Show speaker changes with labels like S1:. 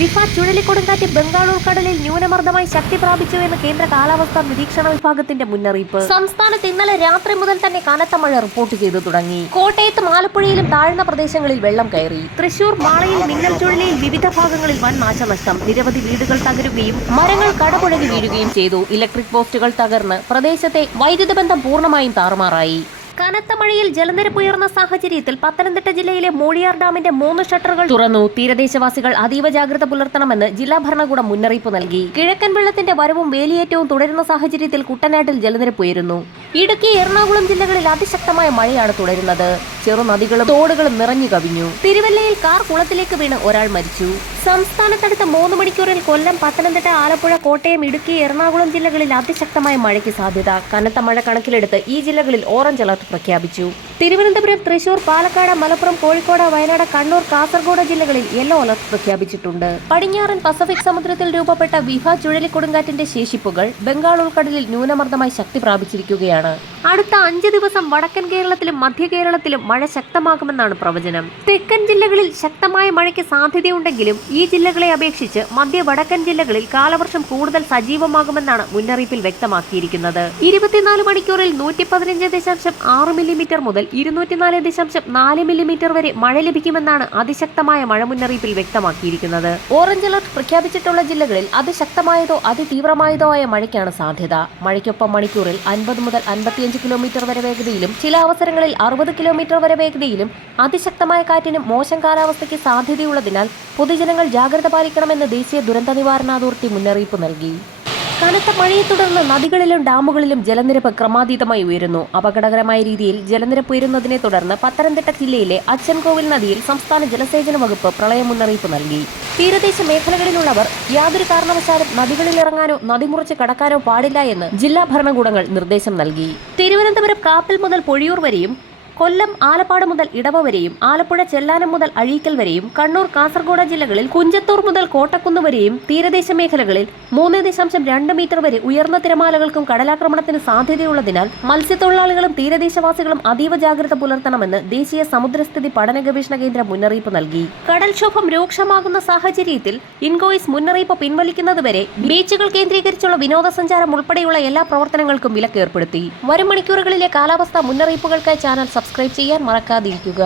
S1: വിഫ ചുഴലിക്കൊടുങ്കാറ്റ് ബംഗാൾ ഉൾക്കടലിൽ ന്യൂനമർദ്ദമായി ശക്തി പ്രാപിച്ചുവെന്ന് കേന്ദ്ര കാലാവസ്ഥാ നിരീക്ഷണ വിഭാഗത്തിന്റെ മുന്നറിയിപ്പ്. സംസ്ഥാനത്ത് ഇന്നലെ രാത്രി മുതൽ തന്നെ കനത്ത മഴ റിപ്പോർട്ട് ചെയ്തു തുടങ്ങി. കോട്ടയത്തും ആലപ്പുഴയിലും താഴ്ന്ന പ്രദേശങ്ങളിൽ വെള്ളം കയറി. തൃശൂർ മാളയിൽ മിന്നൽ ചുഴലിയിൽ വിവിധ ഭാഗങ്ങളിൽ വൻ നാശനഷ്ടം. നിരവധി വീടുകൾ തകരുകയും മരങ്ങൾ കടപുഴകി വീഴുകയും ചെയ്തു. ഇലക്ട്രിക് പോസ്റ്റുകൾ തകർന്ന് പ്രദേശത്തെ വൈദ്യുതി ബന്ധം പൂർണമായും താറുമാറായി. കനത്ത മഴയിൽ ജലനിരപ്പ് ഉയർന്ന സാഹചര്യത്തിൽ പത്തനംതിട്ട ജില്ലയിലെ മൂളിയാർ ഡാമിന്റെ മൂന്ന് ഷട്ടറുകൾ തുറന്നു. തീരദേശവാസികൾ അതീവ ജാഗ്രത പുലർത്തണമെന്ന് ജില്ലാ ഭരണകൂടം മുന്നറിയിപ്പ് നൽകി. കിഴക്കൻ വെള്ളത്തിന്റെ വരവും വേലിയേറ്റവും തുടരുന്ന സാഹചര്യത്തിൽ കുട്ടനാട്ടിൽ ജലനിരപ്പ് ഉയരുന്നു. ഇടുക്കി എറണാകുളം ജില്ലകളിൽ അതിശക്തമായ മഴയാണ് തുടരുന്നത്. ചെറുനദികളും തോടുകളും നിറഞ്ഞു കവിഞ്ഞു. തിരുവല്ലയിൽ കാർ കുളത്തിലേക്ക് വീണ് ഒരാൾ മരിച്ചു. സംസ്ഥാനത്തടുത്ത മൂന്ന് മണിക്കൂറിൽ കൊല്ലം പത്തനംതിട്ട ആലപ്പുഴ കോട്ടയം ഇടുക്കി എറണാകുളം ജില്ലകളിൽ അതിശക്തമായ മഴയ്ക്ക് സാധ്യത. കനത്ത മഴ കണക്കിലെടുത്ത് ഈ ജില്ലകളിൽ ഓറഞ്ച് അലർട്ട് പ്രഖ്യാപിച്ചു. തിരുവനന്തപുരം തൃശൂർ പാലക്കാട് മലപ്പുറം കോഴിക്കോട് വയനാട് കണ്ണൂർ കാസർഗോഡ് ജില്ലകളിൽ യെല്ലോ അലർട്ട് പ്രഖ്യാപിച്ചിട്ടുണ്ട്. പടിഞ്ഞാറൻ പസഫിക് സമുദ്രത്തിൽ രൂപപ്പെട്ട വിഹ ചുഴലിക്കൊടുങ്കാറ്റിന്റെ ശേഷിപ്പുകൾ ബംഗാൾ ഉൾക്കടലിൽ ന്യൂനമർദ്ദമായി ശക്തി പ്രാപിച്ചിരിക്കുകയാണ്. അടുത്ത അഞ്ച് ദിവസം വടക്കൻ കേരളത്തിലും മധ്യ കേരളത്തിലും മഴ ശക്തമാകുമെന്നാണ് പ്രവചനം. തെക്കൻ ജില്ലകളിൽ ശക്തമായ മഴയ്ക്ക് സാധ്യതയുണ്ടെങ്കിലും ഈ ജില്ലകളെ അപേക്ഷിച്ച് മധ്യ വടക്കൻ ജില്ലകളിൽ കാലവർഷം കൂടുതൽ സജീവമാകുമെന്നാണ് മുന്നറിയിപ്പിൽ വ്യക്തമാക്കിയിരിക്കുന്നത്. ഇരുപത്തിനാല് മണിക്കൂറിൽ നൂറ്റി പതിനഞ്ച് ദശാംശം ആറ് മില്ലിമീറ്റർ മുതൽ ഇരുന്നൂറ്റിനാല് ദശാംശം നാല് മില്ലിമീറ്റർ വരെ മഴ ലഭിക്കുമെന്നാണ് അതിശക്തമായ മഴ മുന്നറിയിപ്പിൽ വ്യക്തമാക്കിയിരിക്കുന്നത്. ഓറഞ്ച് അലർട്ട് പ്രഖ്യാപിച്ചിട്ടുള്ള ജില്ലകളിൽ അതിശക്തമായതോ അതിതീവ്രമായതോ ആയ മഴയ്ക്കാണ് സാധ്യത. മഴയ്ക്കൊപ്പം മണിക്കൂറിൽ അൻപത് മുതൽ അൻപത്തിയഞ്ച് കിലോമീറ്റർ വരെ വേഗതയിലും ചില അവസരങ്ങളിൽ അറുപത് കിലോമീറ്റർ വരെ വേഗതയിലും അതിശക്തമായ കാറ്റിനും മോശം കാലാവസ്ഥയ്ക്ക് സാധ്യതയുള്ളതിനാൽ പൊതുജനങ്ങൾ ജാഗ്രത പാലിക്കണമെന്ന് ദേശീയ ദുരന്ത നിവാരണ അതോറിറ്റി മുന്നറിയിപ്പ് നൽകി. കനത്ത മഴയെ തുടർന്ന് നദികളിലും ഡാമുകളിലും ജലനിരപ്പ് ക്രമാതീതമായി ഉയരുന്നു. അപകടകരമായ രീതിയിൽ ജലനിരപ്പ് ഉയരുന്നതിനെ തുടർന്ന് പത്തനംതിട്ട ജില്ലയിലെ അച്ചൻകോവിൽ നദിയിൽ സംസ്ഥാന ജലസേചന വകുപ്പ് പ്രളയ മുന്നറിയിപ്പ് നൽകി. തീരദേശ മേഖലകളിലുള്ളവർ യാതൊരു കാരണവശാലും നദികളിലിറങ്ങാനോ നദിമുറിച്ച് നദി മുറിച്ച് കടക്കാനോ പാടില്ല എന്ന് ജില്ലാ ഭരണകൂടങ്ങൾ നിർദ്ദേശം നൽകി. തിരുവനന്തപുരം കാപ്പിൽ മുതൽ പൊഴിയൂർ വരെയും കൊല്ലം ആലപ്പാട് മുതൽ ഇടവ വരെയും ആലപ്പുഴ ചെല്ലാനം മുതൽ അഴീക്കൽ വരെയും കണ്ണൂർ കാസർഗോഡ് ജില്ലകളിൽ കുഞ്ചത്തൂർ മുതൽ കോട്ടക്കുന്ന് വരെയും തീരദേശ മേഖലകളിൽ മൂന്ന് ദശാംശം രണ്ട് മീറ്റർ വരെ ഉയർന്ന തിരമാലകൾക്കും കടലാക്രമണത്തിന് സാധ്യതയുള്ളതിനാൽ മത്സ്യത്തൊഴിലാളികളും തീരദേശവാസികളും അതീവ ജാഗ്രത പുലർത്തണമെന്ന് ദേശീയ സമുദ്രസ്ഥിതി പഠന ഗവേഷണ കേന്ദ്രം മുന്നറിയിപ്പ് നൽകി. കടൽക്ഷോഭം രൂക്ഷമാകുന്ന സാഹചര്യത്തിൽ ഇൻകോയിസ് മുന്നറിയിപ്പ് പിൻവലിക്കുന്നതുവരെ ബീച്ചുകൾ കേന്ദ്രീകരിച്ചുള്ള വിനോദസഞ്ചാരം ഉൾപ്പെടെയുള്ള എല്ലാ പ്രവർത്തനങ്ങൾക്കും വിലക്കേർപ്പെടുത്തി വരും മണിക്കൂറുകളിലെ കാലാവസ്ഥ മുന്നറിയിപ്പുകൾക്കായി ചാനൽ സബ്സ്ക്രൈബ് ചെയ്യാൻ മറക്കാതിരിക്കുക.